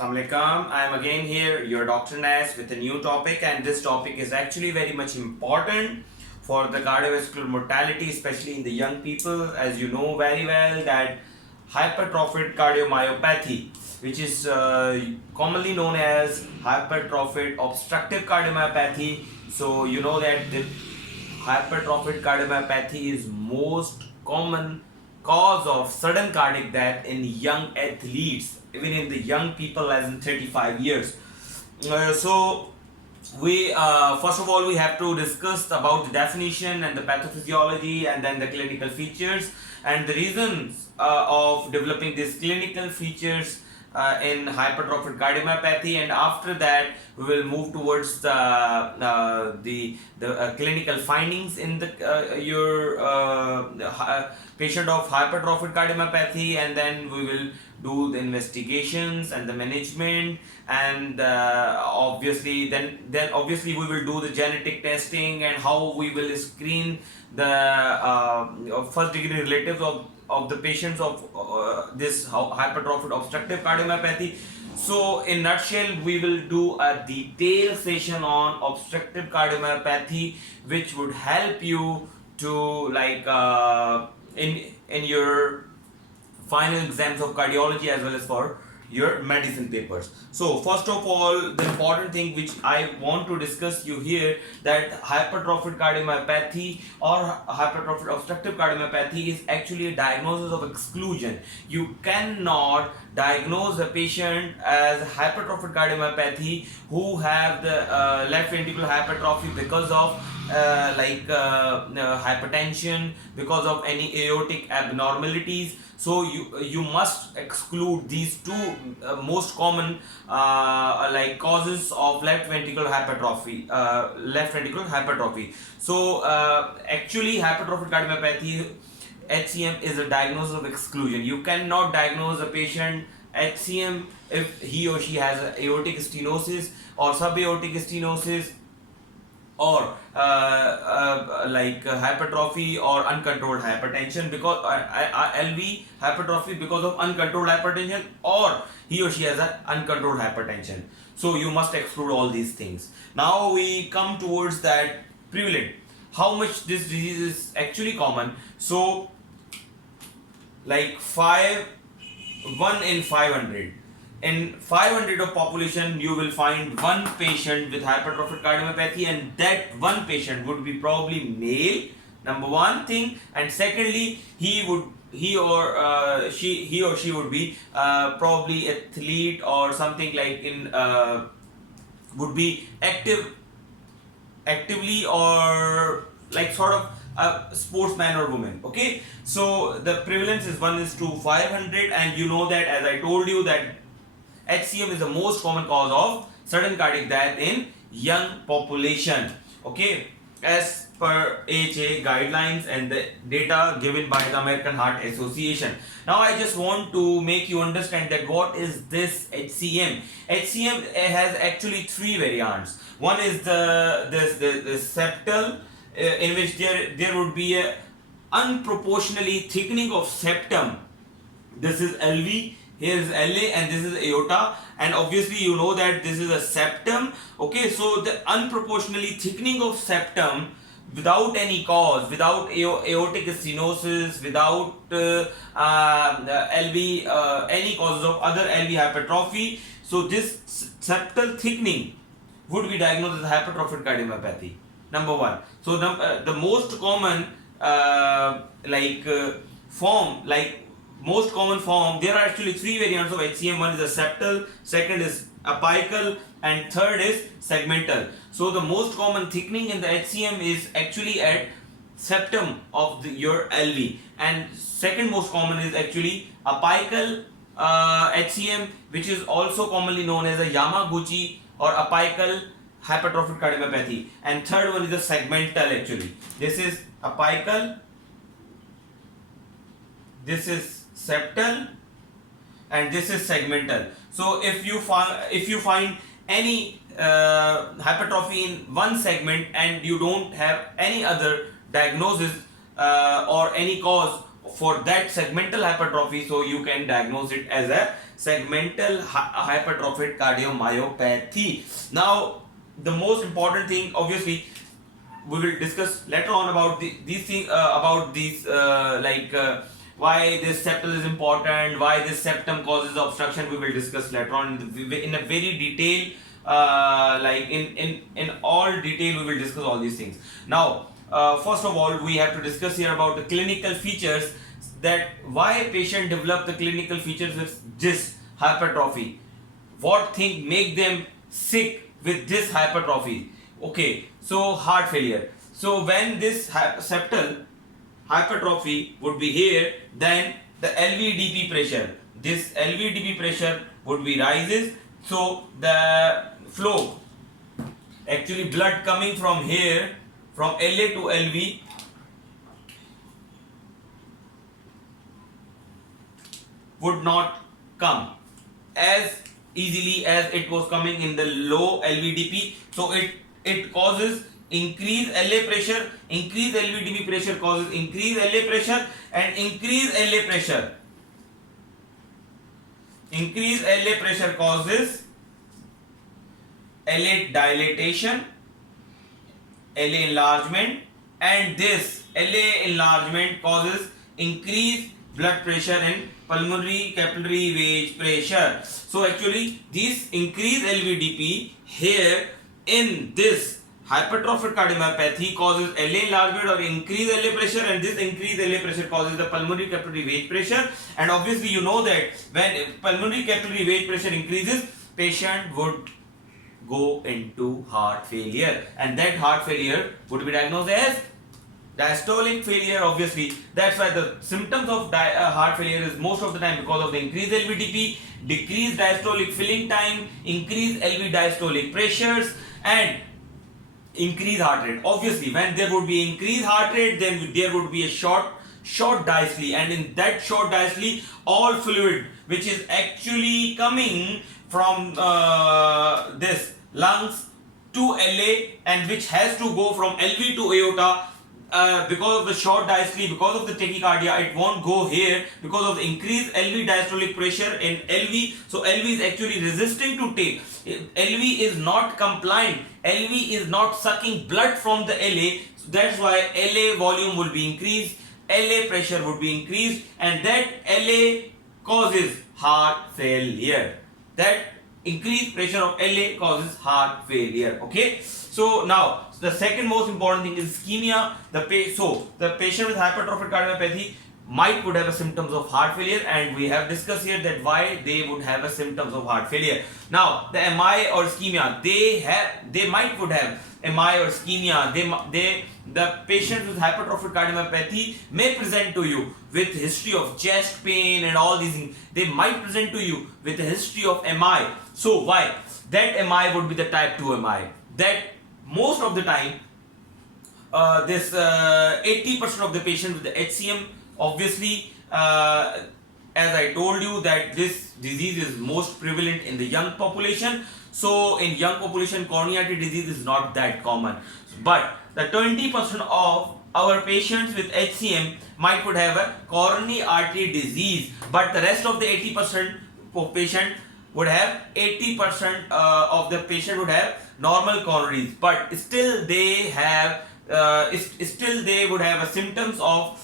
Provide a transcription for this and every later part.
Assalamualaikum. I am again here, your Dr. Nas, with a new topic, and this topic is actually very much important for the cardiovascular mortality, especially in the young people. As you know very well, that hypertrophic cardiomyopathy, which is commonly known as hypertrophic obstructive cardiomyopathy. So you know that the hypertrophic cardiomyopathy is most common cause of sudden cardiac death in young athletes, even in the young people less than 35 years. So we first of all we have to discuss about the definition and the pathophysiology and then the clinical features and the reasons of developing these clinical features in hypertrophic cardiomyopathy, and after that we will move towards the clinical findings in the your patient of hypertrophic cardiomyopathy, and then we will do the investigations and the management, and obviously we will do the genetic testing and how we will screen the first degree relatives of the patients of this hypertrophic obstructive cardiomyopathy. So in nutshell, we will do a detailed session on obstructive cardiomyopathy, which would help you to in your final exams of cardiology as well as for your medicine papers. So first of all, the important thing which I want to discuss you here, that hypertrophic cardiomyopathy or hypertrophic obstructive cardiomyopathy is actually a diagnosis of exclusion. You cannot diagnose a patient as hypertrophic cardiomyopathy who have the left ventricular hypertrophy because of hypertension, because of any aortic abnormalities. So you must exclude these two most common causes of left ventricular hypertrophy. So actually, hypertrophic cardiomyopathy HCM is a diagnosis of exclusion. You cannot diagnose a patient HCM if he or she has aortic stenosis or subaortic stenosis or hypertrophy or uncontrolled hypertension, because LV hypertrophy because of uncontrolled hypertension, or he or she has an uncontrolled hypertension. So you must exclude all these things. Now we come towards that prevalent, how much this disease is actually common. So like 1 in 500. In 500 of population, you will find one patient with hypertrophic cardiomyopathy, and that one patient would be probably male, number one thing, and secondly, he or she would be probably athlete or something like in would be actively or like sort of a sportsman or woman. Okay, so the prevalence is 1:500, and you know that, as I told you, that HCM is the most common cause of sudden cardiac death in young population. Okay, as per AHA guidelines and the data given by the American Heart Association. Now I just want to make you understand that what is this HCM. HCM has actually three variants. One is the septal, in which there would be a unproportionally thickening of septum. This is LV, here is LA, and this is aorta, and obviously you know that this is a septum. Okay, so the unproportionally thickening of septum without any cause, without aortic stenosis, without LV, any causes of other LV hypertrophy. So this septal thickening would be diagnosed as hypertrophic cardiomyopathy, number one. So the most common most common form, there are actually three variants of HCM. One is the septal, second is apical, and third is segmental. So the most common thickening in the HCM is actually at septum of your LV, and second most common is actually apical HCM, which is also commonly known as a Yamaguchi or apical hypertrophic cardiomyopathy, and third one is the segmental. Actually, this is apical, this is septal, and this is segmental. So if you find any hypertrophy in one segment and you don't have any other diagnosis or any cause for that segmental hypertrophy, so you can diagnose it as a segmental hypertrophic cardiomyopathy. Now the most important thing, obviously we will discuss later on about these things, about these why this septal is important, why this septum causes obstruction. We will discuss later on in a very detail, in all detail we will discuss all these things. Now first of all, we have to discuss here about the clinical features, that why a patient develop the clinical features with this hypertrophy, what thing make them sick with this hypertrophy. Okay, so heart failure. So when this septal hypertrophy would be here, then the LVDP pressure, this LVDP pressure would be rises, so the flow, actually blood coming from here, from LA to LV, would not come as easily as it was coming in the low LVDP. So it causes increased LA pressure, increased LVDP pressure causes increased LA pressure, and increased LA pressure, increased LA pressure causes LA dilatation, LA enlargement, and this LA enlargement causes increased blood pressure and pulmonary capillary wedge pressure. So actually this increased LVDP here in this hypertrophic cardiomyopathy causes LA enlargement or increased LA pressure, and this increased LA pressure causes the pulmonary capillary wedge pressure. And obviously you know that when pulmonary capillary wedge pressure increases, patient would go into heart failure, and that heart failure would be diagnosed as diastolic failure. Obviously that's why the symptoms of heart failure is most of the time because of the increased LVDP, decreased diastolic filling time, increased LV diastolic pressures, and increased heart rate. Obviously when there would be increased heart rate, then there would be a short diastole, and in that short diastole all fluid which is actually coming from this lungs to LA, and which has to go from LV to aorta, because of the short diastole, because of the tachycardia, it won't go here because of the increased LV diastolic pressure in LV. So LV is actually resisting to take. LV is not compliant. LV is not sucking blood from the LA. So that's why LA volume will be increased, LA pressure would be increased, and that LA causes heart failure. That increased pressure of LA causes heart failure. Okay. So now the second most important thing is ischemia. The patient with hypertrophic cardiomyopathy would have a symptoms of heart failure, and we have discussed here that why they would have a symptoms of heart failure. Now the MI or ischemia, they would have MI or ischemia. The patients with hypertrophic cardiomyopathy may present to you with history of chest pain and all these things. They might present to you with a history of MI. So why? That MI would be the type 2 MI. That most of the time, this 80% of the patients with the HCM, obviously, as I told you that this disease is most prevalent in the young population. So in young population, coronary artery disease is not that common. But the 20% of our patients with HCM would have a coronary artery disease, but the rest of the 80% of patient would have 80% of the patient would have normal coronaries, but still they would have a symptoms of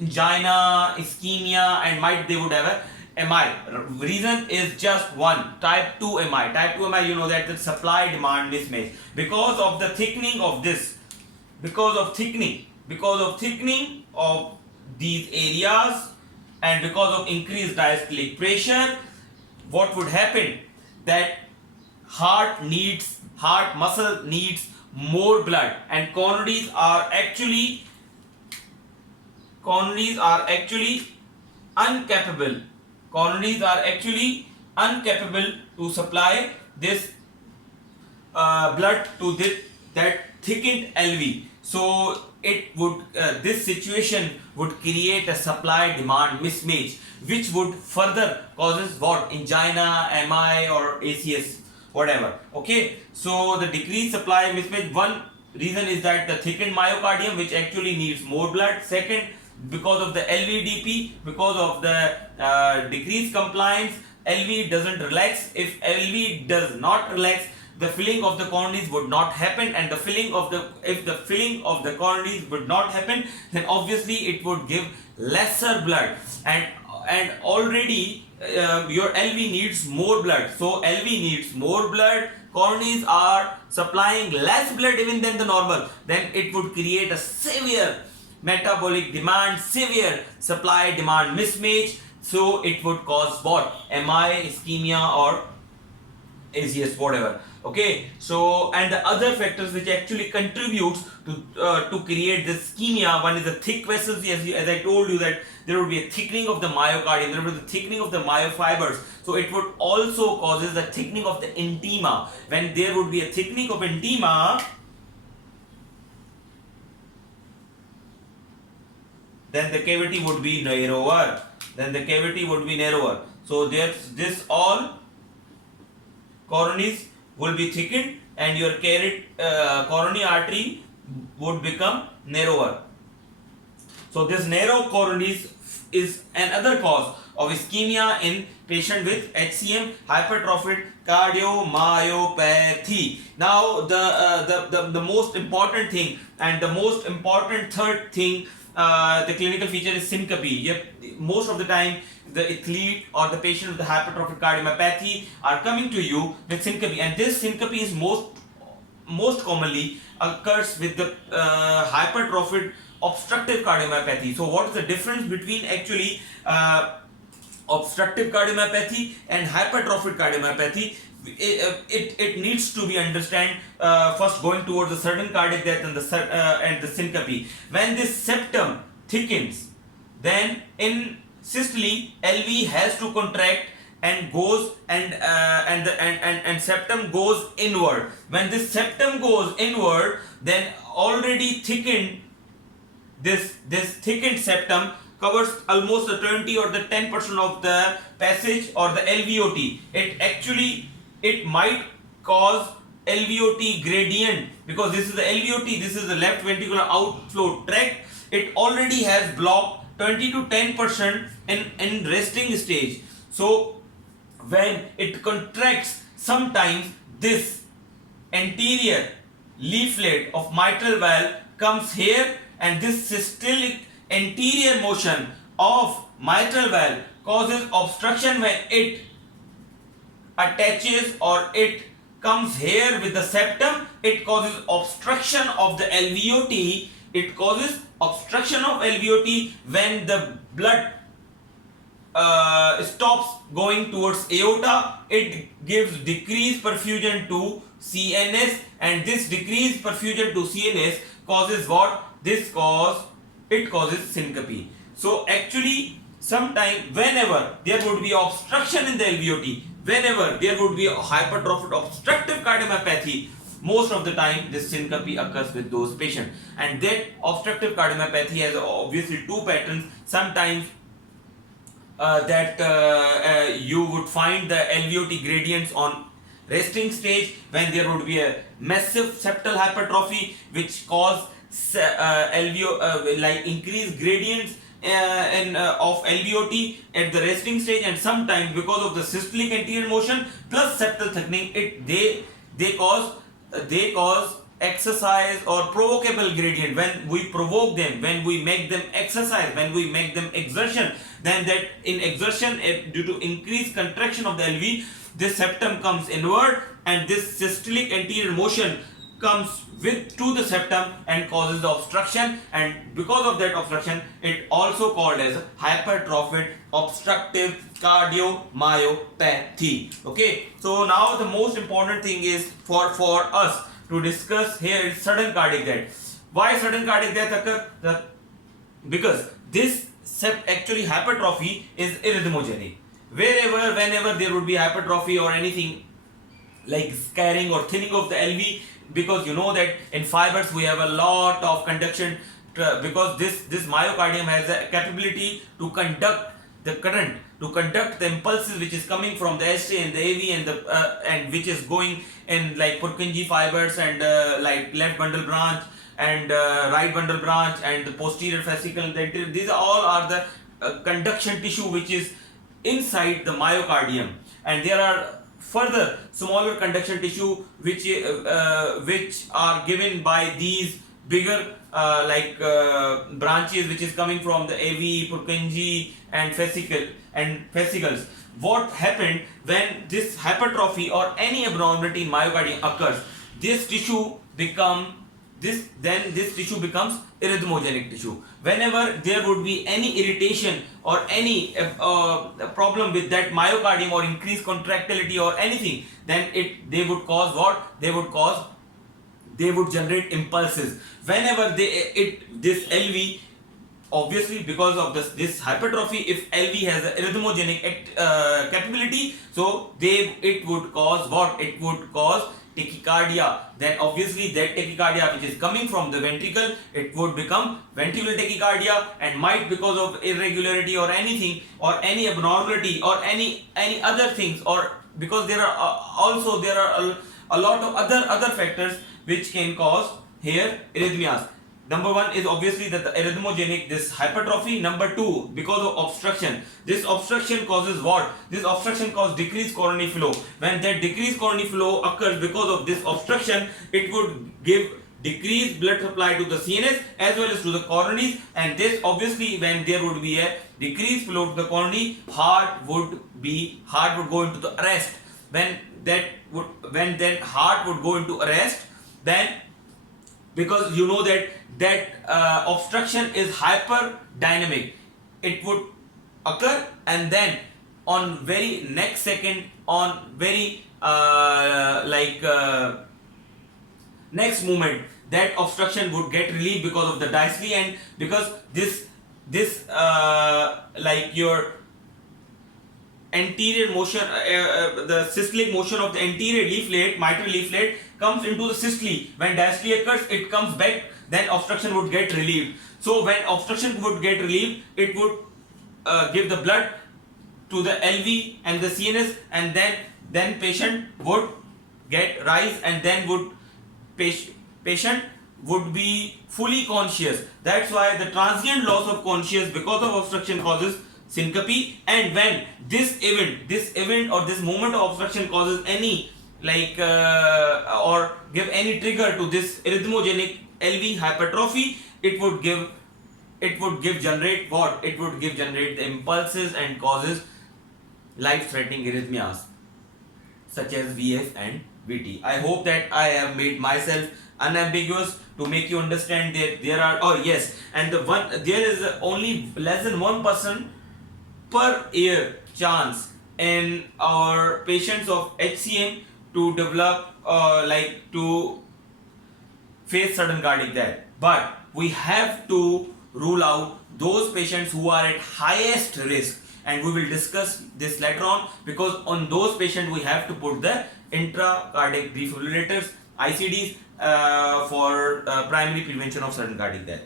angina, ischemia, and they would have a MI. Reason is just one, type 2 MI. Type 2 MI, you know that the supply demand mismatch because of the thickening of this, because of thickening of these areas, and because of increased diastolic pressure. What would happen? That heart muscle needs more blood, and coronaries are actually incapable. Coronaries are actually incapable to supply this blood to that thickened LV. So it would this situation would create a supply demand mismatch, which would further causes what? Angina, MI, or ACS, whatever. Okay, so the decreased supply mismatch, one reason is that the thickened myocardium, which actually needs more blood. Second, because of the LVDP, because of the decreased compliance, LV doesn't relax. If LV does not relax, the filling of the coronaries would not happen, and if the filling of the coronaries would not happen, then obviously it would give lesser blood, and already your LV needs more blood. So LV needs more blood, coronaries are supplying less blood even than the normal, then it would create a severe metabolic demand, severe supply demand mismatch. So it would cause what? MI, ischemia, or ACS, whatever. Okay, so and the other factors which actually contributes to create this ischemia, one is the thick vessels. As I told you that there would be a thickening of the myocardium, there would be the thickening of the myofibers, so it would also causes the thickening of the intima. When there would be a thickening of intima, then the cavity would be narrower, so there's this all coronaries will be thickened and your coronary artery would become narrower. So this narrow coronaries is another cause of ischemia in patient with HCM, hypertrophic cardiomyopathy. Now the most important thing, and the most important third thing, the clinical feature is syncope. Most of the time the athlete or the patient with the hypertrophic cardiomyopathy are coming to you with syncope, and this syncope is most commonly occurs with the hypertrophic obstructive cardiomyopathy. So what is the difference between actually obstructive cardiomyopathy and hypertrophic cardiomyopathy? It needs to be understand first going towards the sudden cardiac death and the syncope. When this septum thickens, then in systole LV has to contract and goes and septum goes inward. When this septum goes inward, then already thickened this thickened septum covers almost the 20 or the 10% of the passage or the LVOT. It might cause LVOT gradient, because this is the LVOT, this is the left ventricular outflow tract. It already has blocked 20 to 10% in resting stage. So when it contracts, sometimes this anterior leaflet of mitral valve comes here, and this systolic anterior motion of mitral valve causes obstruction. When it attaches or it comes here with the septum, it causes obstruction of the LVOT. It causes obstruction of LVOT when the blood stops going towards aorta. It gives decreased perfusion to CNS, and this decreased perfusion to CNS causes what? It causes syncope. So actually, sometime whenever there would be obstruction in the LVOT, whenever there would be a hypertrophic obstructive cardiomyopathy, most of the time this syncope occurs with those patients. And that obstructive cardiomyopathy has obviously two patterns. Sometimes you would find the LVOT gradients on resting stage, when there would be a massive septal hypertrophy which cause like increased gradients of LVOT at the resting stage, and sometimes because of the systolic anterior motion plus septal thickening, they cause exercise or provocable gradient. When we provoke them, when we make them exercise, when we make them exertion, then that in exertion, due to increased contraction of the LV, this septum comes inward, and this systolic anterior motion comes to the septum and causes the obstruction, and because of that obstruction, it also called as hypertrophic obstructive cardiomyopathy. Okay, so now the most important thing is for us to discuss here is sudden cardiac death. Why sudden cardiac death occur? Because this actually hypertrophy is arrhythmogenic. Whenever there would be hypertrophy or anything like scarring or thinning of the LV, because you know that in fibers we have a lot of conduction, because this myocardium has the capability to conduct the current, to conduct the impulses which is coming from the ST and the AV and which is going in like Purkinje fibers and like left bundle branch and right bundle branch and the posterior fascicle and the anterior. These all are the conduction tissue which is inside the myocardium, and there are further smaller conduction tissue which are given by these bigger branches which is coming from the AV, Purkinje and fascicles. What happened when this hypertrophy or any abnormality in myocardium occurs? This tissue becomes arrhythmogenic tissue. Whenever there would be any irritation or any problem with that myocardium or increased contractility or anything, then they would cause what? They would generate impulses. Whenever this LV, obviously because of this hypertrophy, if LV has an arrhythmogenic capability, so it would cause what? It would cause tachycardia. Then obviously that tachycardia which is coming from the ventricle, it would become ventricular tachycardia, and might, because of irregularity or anything or any abnormality or any other things, or because there are a lot of other factors which can cause here arrhythmias. Number one is obviously that the arrhythmogenic, this hypertrophy. Number two, because of obstruction. This obstruction causes what? This obstruction causes decreased coronary flow. When that decreased coronary flow occurs because of this obstruction, it would give decreased blood supply to the CNS as well as to the coronaries, and this obviously, when there would be a decreased flow to the coronary, heart would go into the arrest. When that heart would go into arrest, then, because you know that obstruction is hyperdynamic, it would occur, and then on very next second, on very next moment, that obstruction would get relieved because of the diastole, and because this your anterior motion, the systolic motion of the anterior leaflet, mitral leaflet, comes into the systole. When diastole occurs, it comes back, then obstruction would get relieved. So when obstruction would get relieved, it would give the blood to the LV and the CNS, and then patient would get rise, and then patient would be fully conscious. That's why the transient loss of consciousness because of obstruction causes syncope, and when this event or this moment of obstruction causes any or give any trigger to this arrhythmogenic LV hypertrophy, it would generate the impulses and causes life-threatening arrhythmias such as VF and VT. I hope that I have made myself unambiguous to make you understand that there is only less than 1% per year chance in our patients of HCM to develop to face sudden cardiac death, but we have to rule out those patients who are at highest risk, and we will discuss this later on, because on those patients we have to put the intracardiac defibrillators, ICDs, for primary prevention of sudden cardiac death.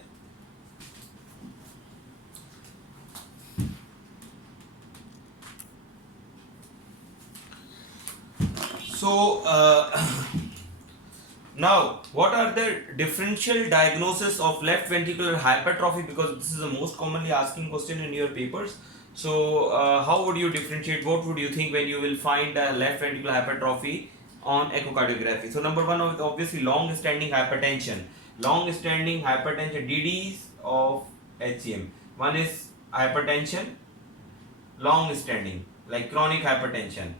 So now, what are the differential diagnosis of left ventricular hypertrophy? Because this is the most commonly asking question in your papers. So how would you differentiate? What would you think when you will find a left ventricular hypertrophy on echocardiography? So number one is obviously long-standing hypertension. Long-standing hypertension, DDs of HCM. One is hypertension, long-standing, like chronic hypertension.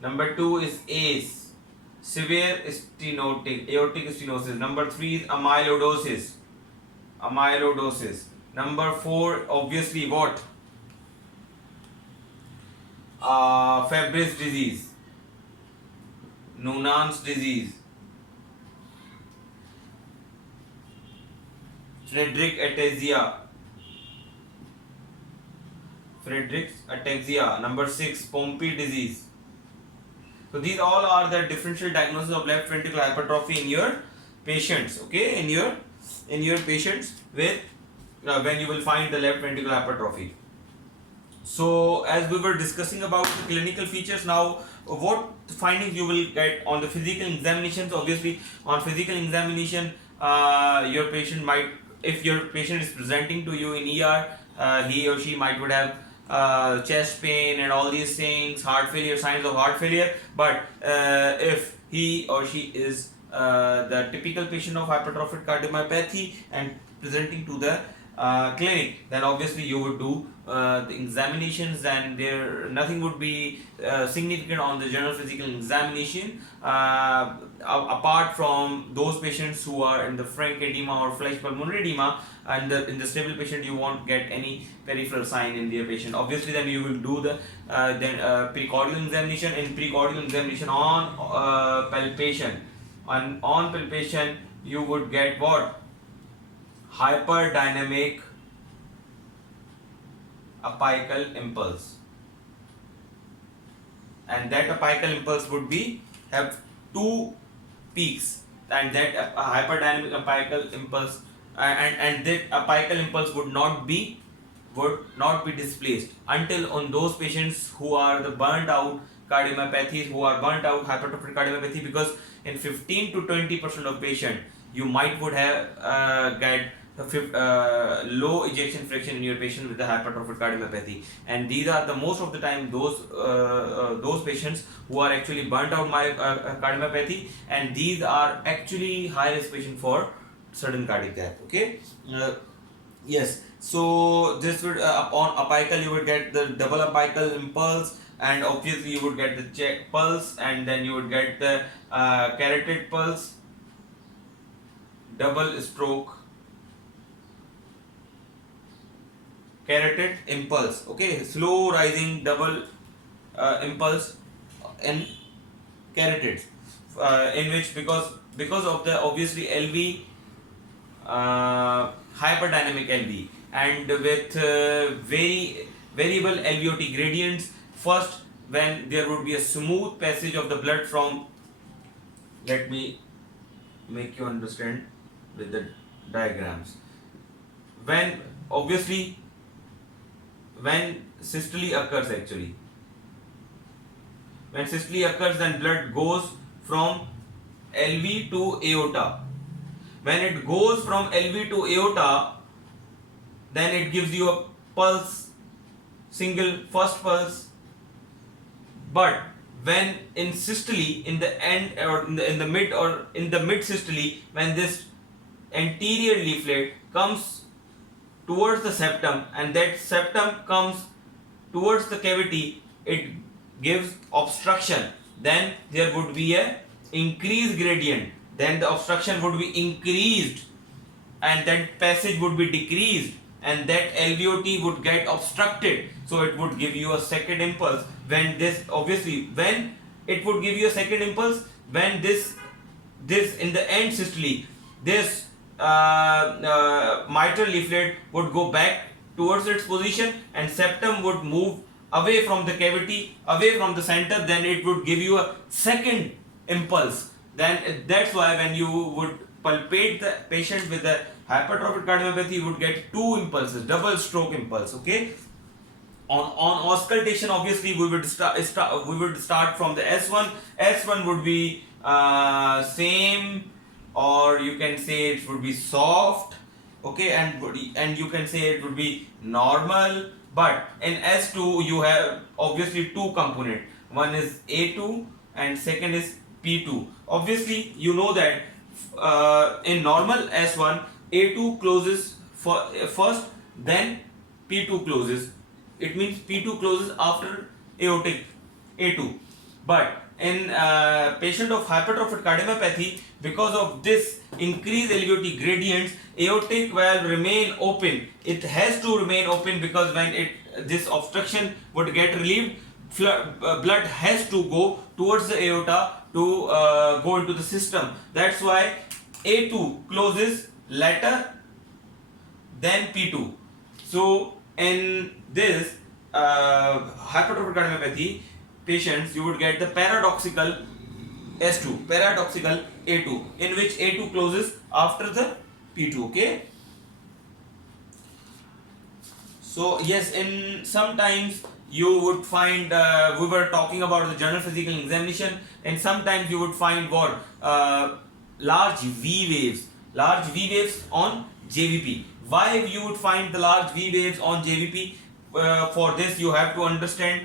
Number two is ACE, severe aortic stenosis. Number three is amyloidosis. Number four, obviously what? Fabry's disease, Noonan's disease, Friedreich's ataxia. Number 6, Pompe disease. So these all are the differential diagnosis of left ventricular hypertrophy in your patients. Okay, in your patients with when you will find the left ventricular hypertrophy. So as we were discussing about the clinical features, now what findings you will get on the physical examinations. Obviously on physical examination your patient might, if your patient is presenting to you in ER, he or she might would have chest pain and all these things, heart failure, signs of heart failure. But if he or she is the typical patient of hypertrophic cardiomyopathy and presenting to the clinic, then obviously you would do the examinations, and there nothing would be significant on the general physical examination apart from those patients who are in the frank edema or flash pulmonary edema. And in the stable patient you won't get any peripheral sign in their patient. Obviously then you will do the precordial examination. In precordial examination on palpation, on palpation you would get what? Hyperdynamic apical impulse, and that apical impulse would be have two peaks, and that hyperdynamic apical impulse and that apical impulse would not be displaced until on those patients who are the burnt out cardiomyopathies, who are burnt out hypertrophic cardiomyopathy, because in 15 to 20% of patient you might would have get low ejection fraction in your patient with the hypertrophic cardiomyopathy, and these are the most of the time those patients who are actually burnt out cardiomyopathy, and these are actually high risk patient for sudden cardiac death. Okay. Yes, so this would on apical you would get the double apical impulse, and obviously you would get the check pulse, and then you would get the carotid pulse, double stroke carotid impulse. Okay, slow rising double impulse in carotids, in which because of the obviously LV hyperdynamic LV, and with very variable LVOT gradients. First, when there would be a smooth passage of the blood from, let me make you understand with the diagrams. When obviously when systole occurs, when systole occurs, then blood goes from LV to aorta. When it goes from LV to aorta, then it gives you a pulse, single first pulse. But when in systole, in the end or in the mid or in the mid systole, when this anterior leaflet comes towards the septum, and that septum comes towards the cavity, it gives obstruction. Then there would be a increased gradient, then the obstruction would be increased, and that passage would be decreased, and that LVOT would get obstructed, so it would give you a second impulse. When this obviously when it would give you a second impulse, when this in the end systole, this mitral leaflet would go back towards its position, and septum would move away from the cavity, away from the center, then it would give you a second impulse. Then that's why when you would palpate the patient with the hypertrophic cardiomyopathy, you would get two impulses, double stroke impulse. Okay. On auscultation, obviously we would start from the S1. S1 would be same, or you can say it would be soft. Okay, and you can say it would be normal. But in S2 you have obviously two components. One is A2 and second is P2. Obviously you know that in normal S1 A2 closes first, then P2 closes. It means P2 closes after aortic A2. But in patient of hypertrophic cardiomyopathy, because of this increased LVOT gradients, aortic valve remain open. It has to remain open, because when this obstruction would get relieved, blood has to go towards the aorta to go into the system. That's why A2 closes later than P2. So in this hypertrophic cardiomyopathy patients, you would get the paradoxical S2, paradoxical A2, in which A2 closes after the P2. Okay. So yes, in sometimes you would find we were talking about the general physical examination, and sometimes you would find what large V waves. large V waves on JVP. Why you would find the large V waves on JVP? For this you have to understand